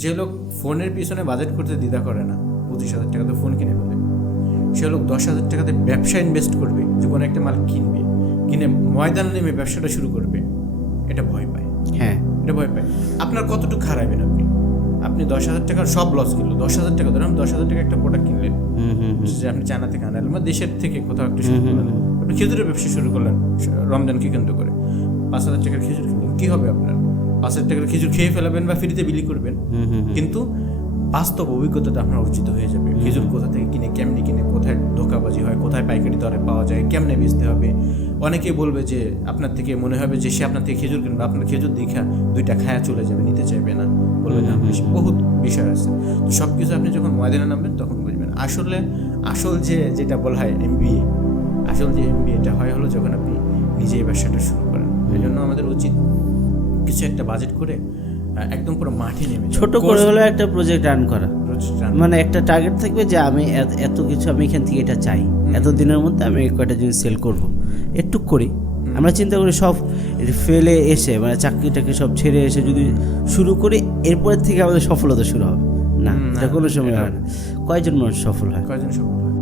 যে লোক ফোনের পিছনে বাজেট করতে দ্বিধা করে না, 25,000 টাকাতে ফোন কিনে ফেলে, সে লোক 10,000 টাকাতে ব্যবসা ইনভেস্ট করবে, যে কোনো একটা মাল কিনবে, কিনে ময়দানে নেমে ব্যবসাটা শুরু করবে, এটা ভয় পায়। হ্যাঁ, এটা ভয় পায়। আপনার কতটুকু হারাবেন আপনি 10,000 টাকার সব লস কিনলো, 10,000 টাকা ধরুন, 10,000 টাকা একটা প্রোডাক্ট কিনলেন, যে আপনি চায়না থেকে আনালেন বা দেশের থেকে কোথাও একটা শুরু করলেন, আপনি খেজুরের ব্যবসা শুরু করলেন রমজানকে কেন্দ্র করে, 5,000 টাকার খেজুর কিনলেন, কী হবে আপনার? 5,000 টাকার খেজুর খেয়ে ফেলাবেন বা ফ্রিতে বিলি করবেন, কিন্তু বাস্তব অভিজ্ঞতাটা আপনার অর্জিত হয়ে যাবে। খেজুর কোথা থেকে কিনে, কেমনি কিনে, কোথায় ধোকাবাজি হয়, কোথায় পাইকারি দরে পাওয়া যায়, কেমনে বেচতে হবে। অনেকেই বলবে যে আপনার থেকে মনে হবে যে সে আপনার থেকে খেজুর কিনবে, আপনার খেজুর দেখা 2টা খায়া চলে যাবে, নিতে চাইবে না, বলবে না, বহুত বিষয় আছে। তো সব কিছু আপনি যখন ময়দানে নামবেন তখন বুঝবেন। আসল যেটা বলা হয় MBA, আসল যে MBAটা হয় হলো যখন আপনি নিজে এই ব্যবসাটা শুরু করেন। এই জন্য আমাদের উচিত কিছু একটা বাজেট করে একদম পুরো মাঠে নেমে ছোট করে হলো একটা প্রজেক্ট রান করা, মানে একটা টার্গেট থাকবে যে আমি এত কিছু আমি এখান থেকে এটা চাই, এত দিনের মধ্যে আমি কয়টা জিনিস সেল করব, একটু করি। আমরা চিন্তা করি সব ফেলে এসে, মানে চাকরিটাকে সব ছেড়ে এসে যদি শুরু করি, এরপরের থেকে আমাদের সফলতা শুরু হবে না, এটা কোনো সময় হয় না। কয়জন মানুষ সফল হয়? কয়জন সফল হয়?